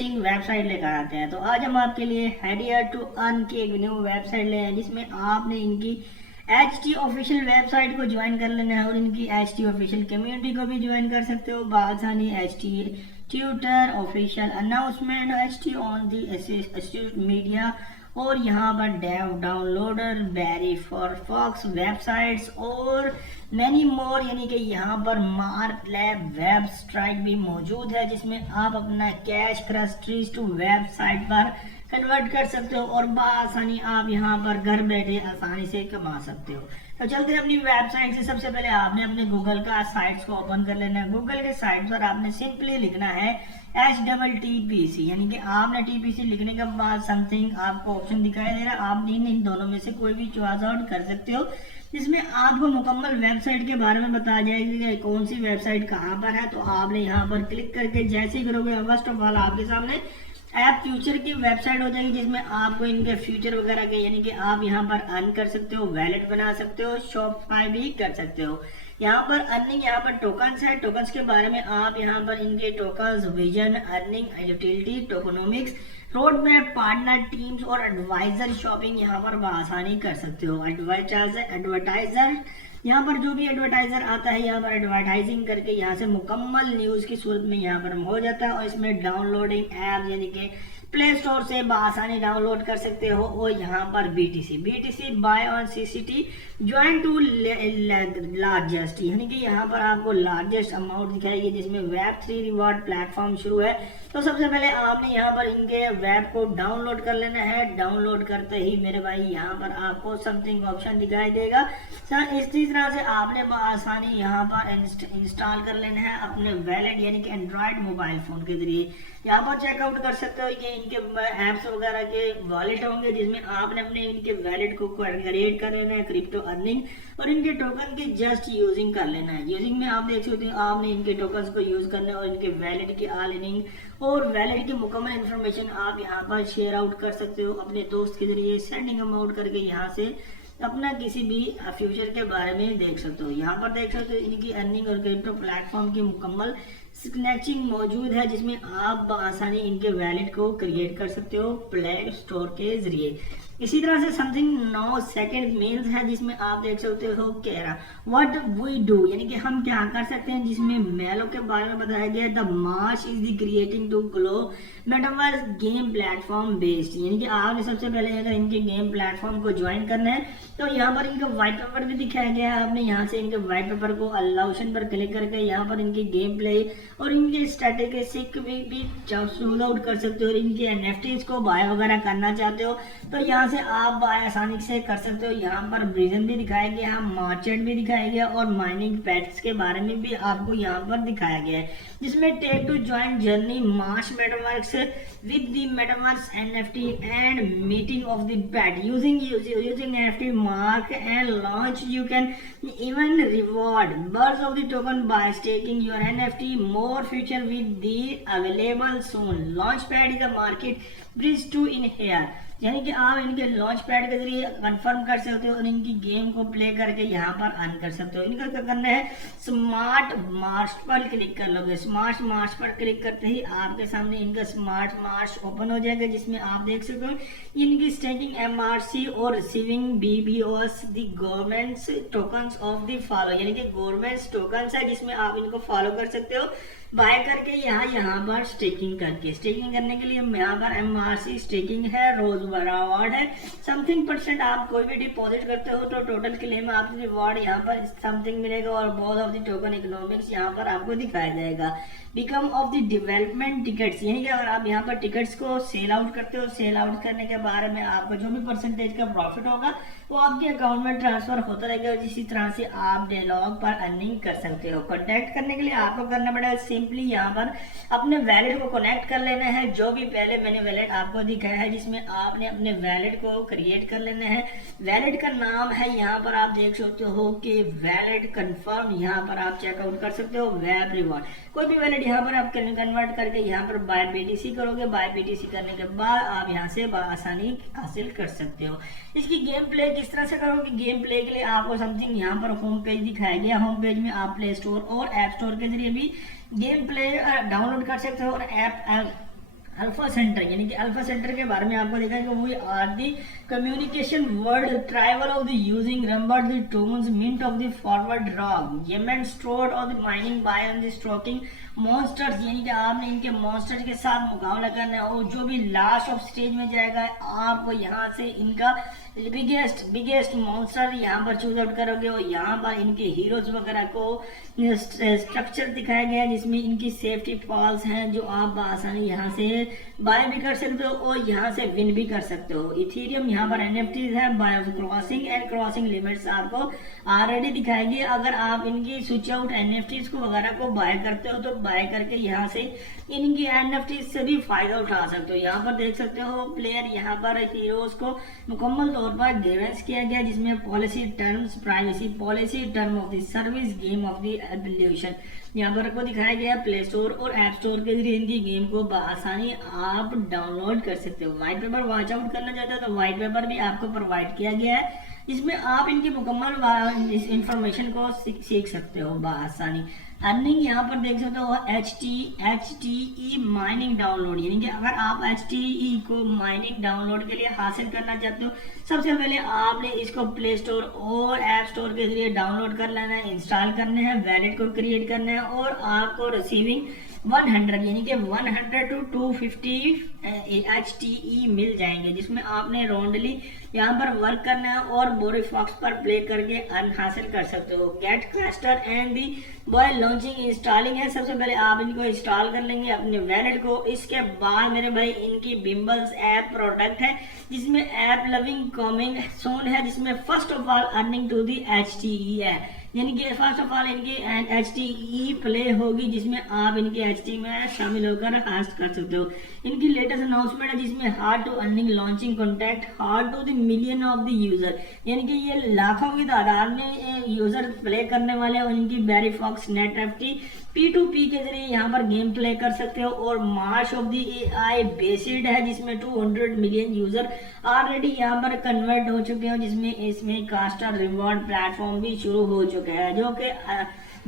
वेबसाइट लेकर आते हैं। तो आज हम आपके लिए हेडियर टू अर्न की एक न्यू वेबसाइट ले हैं, जिसमें आपने इनकी HT ऑफिशियल वेबसाइट को ज्वाइन कर लेना है और इनकी HT ऑफिशियल कम्युनिटी को भी ज्वाइन कर सकते हो बआसानी। HT Twitter official announcement, HT on the associated media, और यहाँ पर dev downloader, berry for fox websites और मैनी मोर, यानी कि यहाँ पर मार्क लैब वेब स्ट्राइक भी मौजूद है, जिसमें आप अपना कैश क्रस्ट्रीज टू वेबसाइट पर कन्वर्ट कर सकते हो और बआसानी आप यहाँ पर घर बैठे आसानी से कमा सकते हो। तो चलते हैं अपनी वेबसाइट से। सबसे पहले आपने अपने गूगल का साइट्स को ओपन कर लेना है। गूगल के साइट पर आपने सिंपली लिखना है HTTPC, यानी कि आपने TPC लिखने के बाद समथिंग आपको ऑप्शन दिखाई दे रहा है। आप इन दोनों में से कोई भी चॉइस आउट कर सकते हो, जिसमें आपको मुकम्मल वेबसाइट के बारे में बताया जाएगा कि कौन सी वेबसाइट कहाँ पर है। तो आपने यहाँ पर क्लिक करके जैसे ही करोगे, फर्स्ट ऑफ ऑल आपके सामने ऐप फ्यूचर की वेबसाइट हो जाएगी, जिसमें आपको इनके फ्यूचर वगैरह के, यानी कि आप यहाँ पर अर्न कर सकते हो, वैलेट बना सकते हो, शॉपिफाई भी कर सकते हो। यहाँ पर अर्निंग, यहाँ पर टोकन्स है। टोकन्स के बारे में आप यहाँ पर इनके tokens, vision, earning, utility, tokenomics, road map, partner teams और एडवाइजर शॉपिंग यहाँ पर बआसानी कर सकते हो। एडवर्टाइजर, यहाँ पर जो भी एडवर्टाइजर आता है, यहाँ पर एडवर्टाइजिंग करके यहाँ से मुकम्मल न्यूज की सूरत में यहाँ पर हो जाता है। और इसमें डाउनलोडिंग ऐप, यानी कि प्ले स्टोर से बआसानी डाउनलोड कर सकते हो। और यहाँ पर BTC buy on CCT join to largest, यानी कि यहाँ पर आपको लार्जेस्ट अमाउंट दिखाएगी, जिसमें Web3 रिवॉर्ड प्लेटफॉर्म शुरू है। तो सबसे पहले आपने यहाँ पर इनके वेब को डाउनलोड कर लेना है। डाउनलोड करते ही मेरे भाई यहाँ पर आपको समथिंग ऑप्शन दिखाई देगा। इसी तरह से आपने बआसानी यहाँ पर इंस्टॉल कर लेना है अपने वैलेट, यानी कि एंड्रॉयड मोबाइल फोन के जरिए। यहाँ पर चेकआउट कर सकते हो कि इनके एप्स वगैरह के वॉलेट होंगे, जिसमें आपने अपने इनके वैलेट को क्रिएट कर लेना है, क्रिप्टो अर्निंग, और इनके टोकन की जस्ट यूजिंग कर लेना है। यूजिंग में आप देख सकते हो आपने इनके टोकन्स को यूज करना है और इनके वैलेट की ऑल इनिंग और वैलेट की मुकम्मल इन्फॉर्मेशन आप यहाँ पर शेयर आउट कर सकते हो अपने दोस्त के जरिए, सेंडिंग अमाउंट करके यहाँ से अपना किसी भी फ्यूचर के बारे में देख सकते हो। यहाँ पर देख सकते हो इनकी अर्निंग और क्रिप्टो प्लेटफॉर्म की मुकम्मल स्नैचिंग मौजूद है, जिसमें आप बआसानी इनके वैलेट को क्रिएट कर सकते हो प्ले स्टोर के जरिए। इसी तरह से समथिंग 9 सेकेंड मेल्स है, जिसमें आप देख सकते हो कह रहा व्हाट वी डू, यानी कि हम क्या कर सकते हैं, जिसमें मेलों के बारे में बताया गया। The march is the creating to glow metaverse game platform based, यानी कि आपने सबसे पहले अगर इनके गेम प्लेटफॉर्म को ज्वाइन करना है तो यहाँ पर इनका व्हाइट पेपर भी दिखाया गया है। आपने यहाँ से इनके व्हाइट पेपर को अलाउशन पर क्लिक करके यहाँ पर इनकी गेम प्ले और इनके स्टैटिस्टिक भी चूज आउट कर सकते हो। और इनके NFTs को बाय वगैरह करना चाहते हो तो यहाँ से आप बाय आसानी से कर सकते हो। यहाँ पर ब्रिजन भी दिखाया गया, मार्केट भी दिखाया गया और माइनिंग पैड्स के बारे में भी आपको यहाँ पर दिखाया गया है, जिसमें take to join journey march metaverse with the metaverse NFT and meeting of the pad using NFT mark and launch. You can even reward birds of the token by staking your NFT. More future with the available soon. Launchpad is a market bridge to in here, यानी कि आप इनके launch pad के जरिए कंफर्म कर सकते हो और इनकी गेम को प्ले करके यहाँ पर अर्न कर सकते हो। इनका क्या करना है, स्मार्ट मार्च पर क्लिक कर लोगे। स्मार्ट मार्च पर क्लिक करते ही आपके सामने इनका स्मार्ट मार्च ओपन हो जाएगा, जिसमें आप देख सकते हो इनकी स्टेकिंग MRC और receiving BBOS the governments tokens of the follow, यानी कि गवर्नमेंट्स टोकन्स है, जिसमें आप इनको फॉलो कर सकते हो बाय करके यहाँ पर स्टेकिंग करके। स्टेकिंग करने के लिए यहाँ पर MRC स्टेकिंग है, रोज रिवॉर्ड है, समथिंग % आप कोई भी डिपॉजिट करते हो तो टोटल क्लेम आप रिवॉर्ड यहाँ पर समथिंग मिलेगा और बहुत ऑफ द टोकन इकोनॉमिक्स यहाँ पर आपको दिखाया जाएगा। Become of the development tickets, यानी कि अगर आप यहाँ पर टिकट्स को सेल आउट करते हो, सेल आउट करने के बारे में आपको जो भी % का प्रॉफिट होगा वो आपके अकाउंट में ट्रांसफर होता रहेगा। इसी तरह से आप डायलॉग पर अर्निंग कर सकते हो। कॉन्टैक्ट करने के लिए आपको करना पड़ेगा सिंपली यहाँ पर अपने वैलेट को कनेक्ट कर लेना है, जो भी पहले मैंने वैलेट आपको दिखाया है, जिसमें आपने अपने वैलेट को क्रिएट कर लेना है। वैलेट का नाम है यहाँ पर आप देख सकते हो कि वैलेट कंफर्म, यहाँ पर आप चेकआउट कर सकते हो वेब रिवॉर्ड। कोई भी वैलेट यहाँ पर आप कन्वर्ट करके यहाँ पर बाय BTC करोगे। बाय BTC करने के बाद आप यहाँ से आसानी हासिल कर सकते हो। इसकी गेम प्ले किस तरह से करोगे, गेम प्ले के लिए आपको समथिंग यहाँ पर होम पेज दिखाया गया। होम पेज में आप प्ले स्टोर और ऐप स्टोर के जरिए भी गेम प्ले डाउनलोड कर सकते हो और ऐप अल्फा सेंटर, यानी कि अल्फा सेंटर के बारे में आपको देखा है कि we are the communication word tribal of the using number the tones mint of the forward rock जेमेंट store of the mining by on the stroking monsters, यानी कि आपने इनके मॉन्स्टर्स के साथ मुकाबला करना है और जो भी लास्ट ऑफ स्टेज में जाएगा आप यहाँ से इनका बिगेस्ट मॉन्स्टर यहाँ पर चूज आउट करोगे और यहाँ पर इनके हीरोज वगैरह को स्ट्रक्चर दिखाया गया है जिसमें इनकी सेफ्टी फॉल्स हैं जो आप आसानी यहाँ से बाय भी कर सकते हो और यहाँ से विन भी कर सकते हो। इथेरियम यहाँ पर एनएफटीज है, bye crossing and crossing limits आपको ऑलरेडी दिखाएगी। अगर आप इनकी स्विच आउट एनएफटीज को वगैरह को बाय करते हो तो बाय करके यहाँ से इनकी एनएफटीज से भी फायदा उठा सकते हो। यहाँ पर देख सकते हो प्लेयर यहाँ पर हीरोज को मुकम्मल तौर पर डिफाइन किया गया जिसमें policy terms, privacy policy, term of the service, game of the evolution यहाँ पर आपको दिखाया गया। प्ले स्टोर और ऐप स्टोर के जरिए हिंदी गेम को बआसानी आप डाउनलोड कर सकते हो। व्हाइट पेपर वॉच आउट करना चाहते हो तो व्हाइट पेपर भी आपको प्रोवाइड किया गया है जिसमें आप इनकी मुकम्मल इंफॉर्मेशन को सीख सकते हो बआसानी। अर्निंग यहाँ पर देख सकते हो HTE माइनिंग डाउनलोड, यानी कि अगर आप HTE को माइनिंग डाउनलोड के लिए हासिल करना चाहते हो सबसे पहले आपने इसको प्ले स्टोर और ऐप स्टोर के जरिए डाउनलोड कर लेना है, इंस्टॉल करने हैं, वैलेट को क्रिएट करना है और आपको रिसीविंग 100 यानी कि 100 to 250 HTE मिल जाएंगे जिसमें आपने राउंडली यहाँ पर वर्क करना है और बोरी फॉक्स पर प्ले करके अर्न हासिल कर सकते हो। Get caster and the boy launching installing है, सबसे पहले आप इनको इंस्टॉल कर लेंगे अपने वैलेट को। इसके बाद मेरे भाई इनकी बिम्बल्स ऐप प्रोडक्ट है जिसमें ऐप लविंग कमिंग सोन है जिसमें first of all earning to the HTE है, यानी कि फर्स्ट ऑफ ऑल इनकी HTE प्ले होगी जिसमें आप इनके HTE में शामिल होकर हास्ट कर सकते हो। इनकी लेटेस्ट अनाउंसमेंट है जिसमें hard to earning launching contact hard to the million of the user, यानी कि ये लाखों की तादाद में यूजर प्ले करने वाले और इनकी बैरी फॉक्स नेट FT P2P के जरिए यहाँ पर गेम प्ले कर सकते हो। और मार्च ऑफ दी AI बेसिड है जिसमें 200 मिलियन यूजर ऑलरेडी यहाँ पर कन्वर्ट हो चुके हैं जिसमें इसमें कास्टर रिवॉर्ड प्लेटफॉर्म भी शुरू हो चुका है जो कि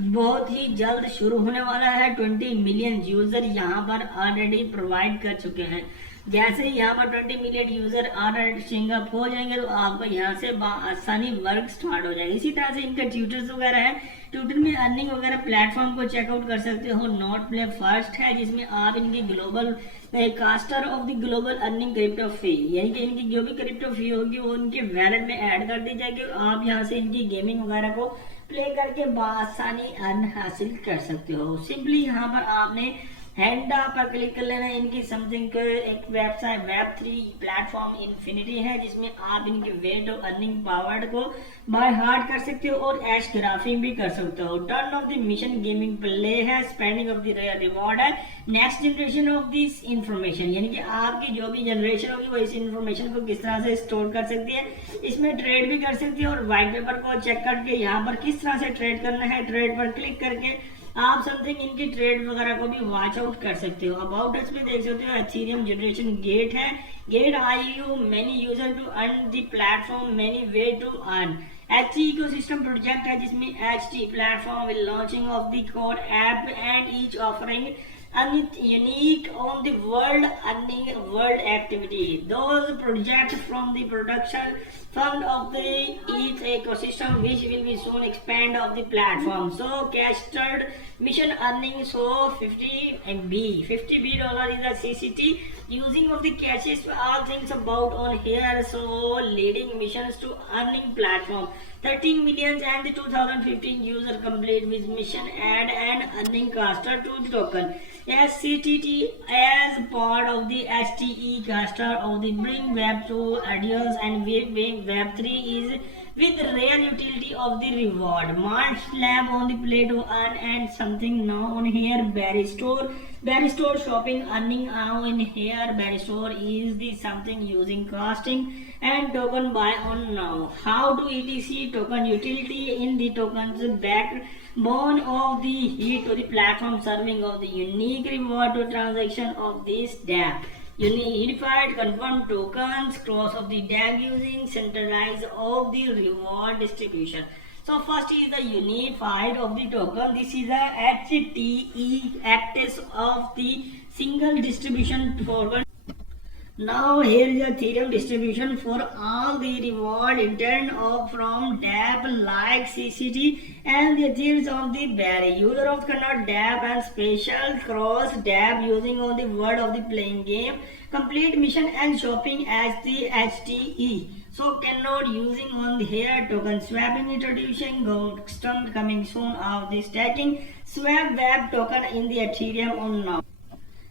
बहुत ही जल्द शुरू होने वाला है। 20 मिलियन यूजर यहाँ पर ऑलरेडी प्रोवाइड कर चुके हैं। जैसे ही यहाँ पर 20 मिलियन यूजर ऑलरेडी सिंगअप हो जाएंगे तो आपको यहाँ से आसानी वर्क स्टार्ट हो जाएगी। इसी तरह से इनके ट्यूटर्स वगैरह है, ट्विटर में अर्निंग वगैरह प्लेटफॉर्म को चेकआउट कर सकते हो। नॉट प्ले फर्स्ट है जिसमें आप इनकी global caster of the global earning crypto fee, यानी कि इनकी जो भी क्रिप्टो फी होगी वो इनके वैलेट में ऐड कर दी जाएगी। आप यहाँ से इनकी गेमिंग वगैरह को प्ले करके बआसानी अर्न हासिल कर सकते हो। सिंपली यहाँ पर आपने हैंडा पर क्लिक कर लेना है। इनकी समथिंग एक वेबसाइट Web3 प्लेटफॉर्म इन्फिनिटी है जिसमें आप इनके वेट ऑफ अर्निंग पावर्ड को बाय हार्ट कर सकते हो और ऐश ग्राफिंग भी कर सकते हो। Turn off the mission gaming play है, स्पेंडिंग ऑफ द रिवॉर्ड है, next generation of this information, यानी कि आपकी जो भी जनरेशन होगी वो इस इंफॉर्मेशन को किस तरह से स्टोर कर सकती है, इसमें ट्रेड भी कर सकती है। और व्हाइट पेपर को चेक करके यहाँ पर किस तरह से ट्रेड करना है, ट्रेड पर क्लिक करके आप समथिंग इनकी ट्रेड वगैरह को भी वॉच आउट कर सकते हो। अबाउट अस में देख सकते हो एथेरियम जनरेशन गेट है, get IU many user to earn the platform many way to earn. HT ecosystem project है जिसमें HT platform will launching of the code app and each offering unique on the world earning world activity. Those projects from the production fund of the each ecosystem which will be soon expand of the platform. So castered mission earning so $50B dollar is the CCT using of the caches all things about on here. So leading missions to earning platform 13 million and the 2015 user complete with mission add and earning caster to the token. SCTT as part of the HTE caster of the bring web 2 ideas and web 3 is with real utility of the reward. March lab on the play to earn and something now on here Berry store shopping earning now in here. Berry store is the something using casting and token buy on now. How to etc token utility in the tokens backbone of the heat to the platform serving of the unique reward to transaction of this DApp. Unified confirmed tokens cross of the DApp using centralized of the reward distribution. So first is the unified of the token. This is a HTE actors of the single distribution forward. Now here is the theorem distribution for all the reward intern of from dApp like CCT and the theories of the Barry. User of cannot dApp and special cross dApp using on the word of the playing game, complete mission and shopping as the HTE. So cannot using on the here token swapping introducing custom coming soon of the stacking swap web token in the Ethereum on now.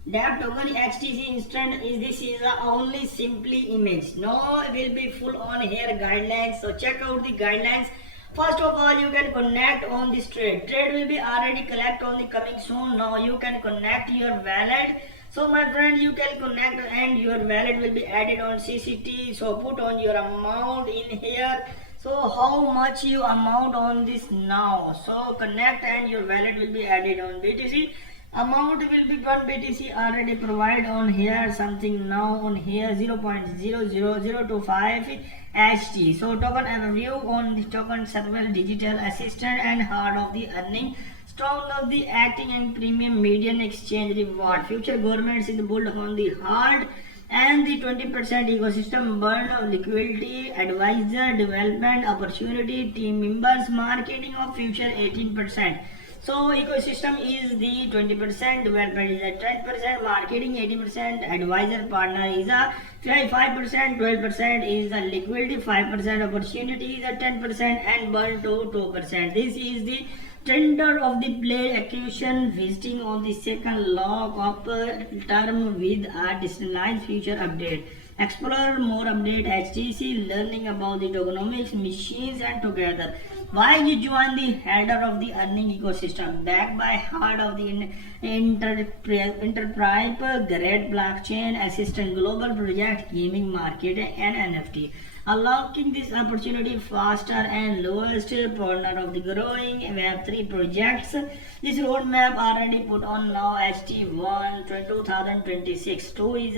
That token HTC instant is this is the only simply image. No will be full on here guidelines. So check out the guidelines. First of all, you can connect on this trade. Trade will be already collect on the coming soon. Now you can connect your wallet. So my friend, you can connect and your wallet will be added on CCT. So put on your amount in here. So how much you amount on this now? So connect and your wallet will be added on BTC. Amount will be 1 BTC already provided on here something now on here 0.00025 HT. So token overview on the token several digital assistant and hard of the earning. Strong of the acting and premium median exchange reward. Future governments is built on the hard and the 20% ecosystem burn of liquidity, advisor, development, opportunity, team members, marketing of future 18%. So ecosystem is the 20%, development is at 10%, marketing 80%, advisor partner is a 5%, 12% is the liquidity, 5% opportunity is at 10% and burn to 2%. This is the tender of the play acquisition visiting on the second log of term with a decentralized future update. Explore more update HTC, learning about the tokenomics, machines and together. Why you join the header of the earning ecosystem backed by heart of the enterprise, great blockchain, assistant global project, gaming market and NFT. Unlocking this opportunity faster and lowest partner of the growing Web3 projects. This roadmap already put on now HT1 2026. 2 is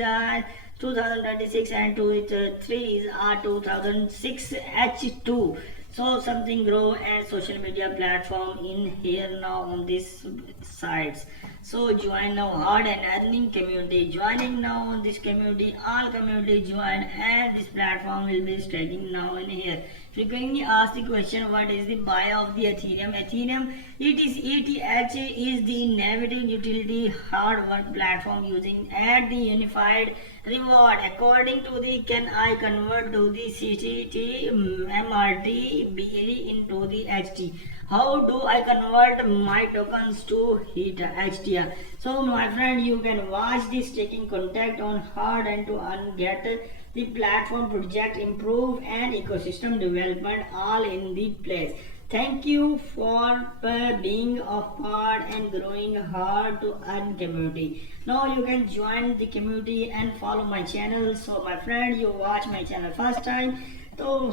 2026 and 2 is 3 is 2006 H2. So something grow and social media platform in here now on these sites. So join now hard and earning community. Joining now on this community, all community join and this platform will be staking now in here. Frequently ask the question, what is the buy of the Ethereum? Ethereum, it is ETH is the innovative utility hard work platform using at the unified reward. According to the can I convert to the CTT MRT BE into the HT? How do I convert my tokens to HTR? So my friend, you can watch this taking contact on hard and to get the platform project improve and ecosystem development all in the place. Thank you for being a part and growing hard to earn community. Now you can join the community and follow my channel. So my friend, you watch my channel first time. So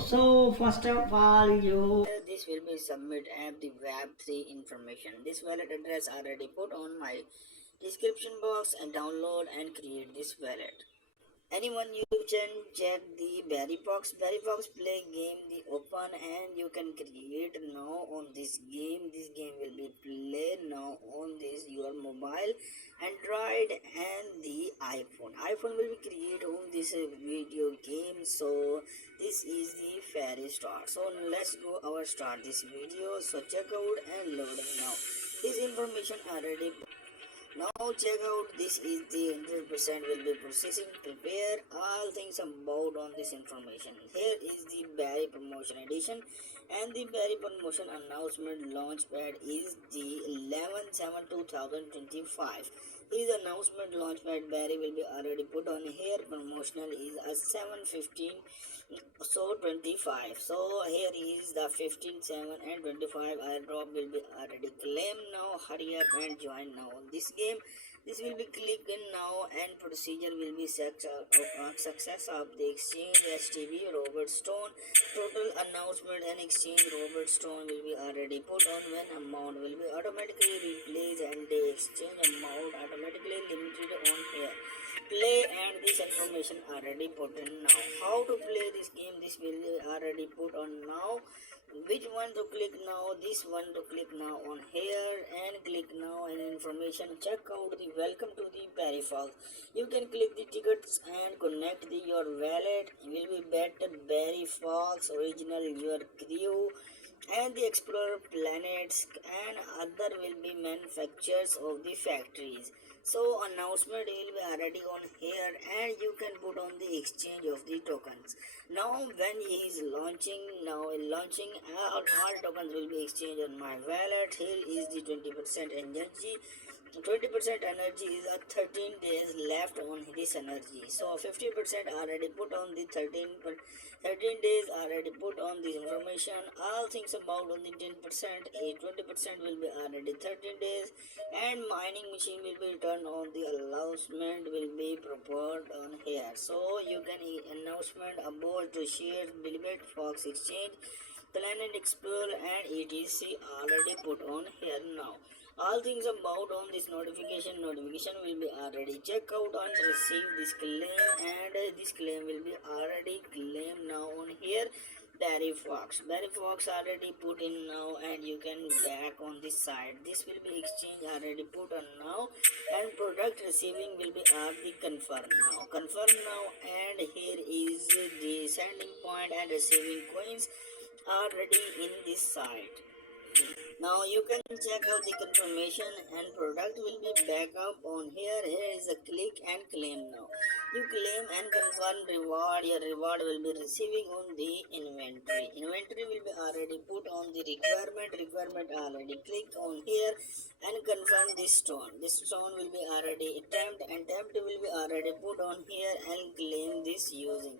first of all, this will be submit app the Web3 information. This wallet address already put on my description box and download and create this wallet. Anyone you can check the Barrybox play game the open and you can create now on this game. This game will be played now on this your mobile, Android and the iPhone will be created on this video game. So this is the fairy start. So let's go our start this video. So check out and loading now. This information already. Now check out, this is the 100% will be processing, prepare all things about on this information. Here is the Barry promotion edition and the Barry promotion announcement launchpad is the 11/7/2025. His announcement launchpad Barry will be already put on here. Promotional is a 7:15 so 25. So here is the 15, 7 and 25 airdrop will be already claimed now. Hurry up and join now on this game. This will be clicked in now and procedure will be success of the exchange HTB Robert Stone. Total announcement and exchange Robert Stone will be already put on when amount will be automatically replaced and the exchange amount automatically limited on here. play, and this information already put in now. How to play this game, this will be already put on now. Which one to click now, this one to click now on here, and click now and information. Check out the welcome to the Verifox. You can click the tickets and connect your wallet. Will be bet Verifox original your crew and the explorer planets and other will be manufacturers of the factories. So announcement will be already on here, and you can put on the exchange of the tokens. Now when he is launching, all tokens will be exchanged on my wallet. Here is the 20% energy. 20% energy is a 13 days left on this energy. So 50% already put on the 13 days already put on this information. All things about on the 10%, a 20% will be already 13 days, and mining machine will be turned on. The announcement will be proposed on here. So you can announcement about to share Bilibet Fox Exchange, Planet Explorer, and etc already put on here now. All things about on this notification will be already check out and receive this claim, and this claim will be already claim now on here. Verifox already put in now, and you can back on this side. This will be exchange already put on now, and product receiving will be already confirm now, and here is the sending point and receiving coins already in this site. Now you can check out the confirmation, and product will be back up on here. Here is a click and claim now. You claim and confirm reward. Your reward will be receiving on the inventory. Inventory will be already put on the requirement already. Click on here and confirm this stone. This stone will be already attempt, and attempt will be already put on here, and claim this using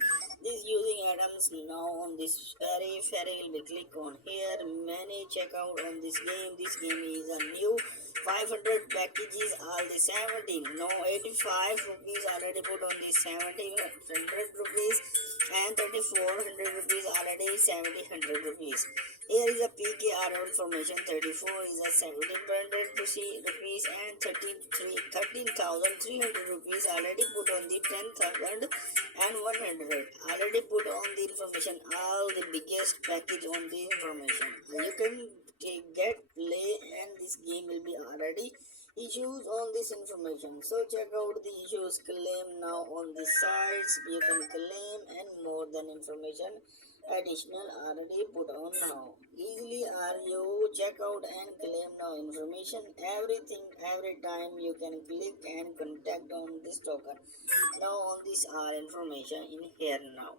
items now on this ferry will be click on here. Many check out on this game. This game is a new 500 packages, all the 70, no 85 rupees already put on this 100 rupees, and 3400 rupees already 100 rupees. Here is a PKR information. 34 is a 1700 rupees, and 13,300 rupees already put on the 10,000 and 100 already put on the information. All the biggest package on the information. You can get play, and this game will be already issues on this information. So check out the issues, claim now on the sites. You can claim and more than information additional already put on now. Easily are you check out and claim now information. Everything every time you can click and contact on this token. Now on this are information in here now.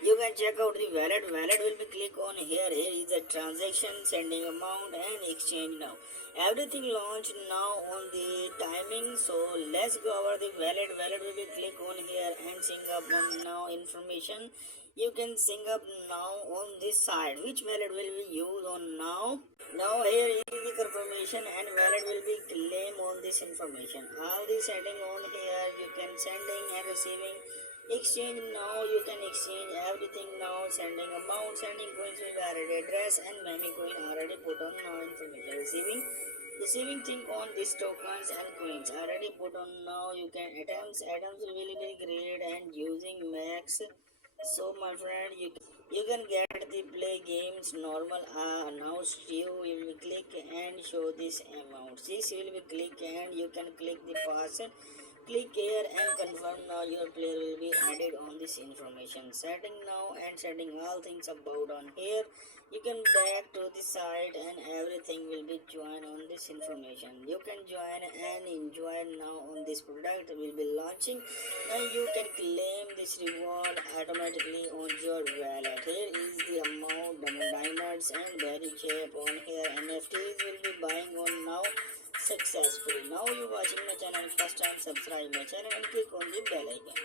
You can check out the wallet. Wallet will be click on here. Here is the transaction, sending amount, and exchange now. Everything launched now on the timing. So let's go over the wallet. Wallet will be click on here and sync up on now information. You can sync up now on this side. Which wallet will be used on now? Now here is the confirmation, and wallet will be claim on this information. All the setting on here. You can sending and receiving. Exchange now, you can exchange everything now. Sending amount, sending coins with already address, and many coin already put on now information. Receiving thing on these tokens and coins already put on now. You can items will be great and using max. So my friend, you can get the play games normal now. You will click and show this amount. This will be click, and you can click the pass. Click here and confirm now. Your player will be added on this information. Setting now and setting all things about on here. You can back to the site, and everything will be joined on this information. You can join and enjoy now on this product will be launching. Now you can claim this reward automatically on your wallet. Here is the amount, diamonds, and berry shape on here. NFTs will be buying on now successfully. Now you watching my channel first time, subscribe my channel and click on the bell icon.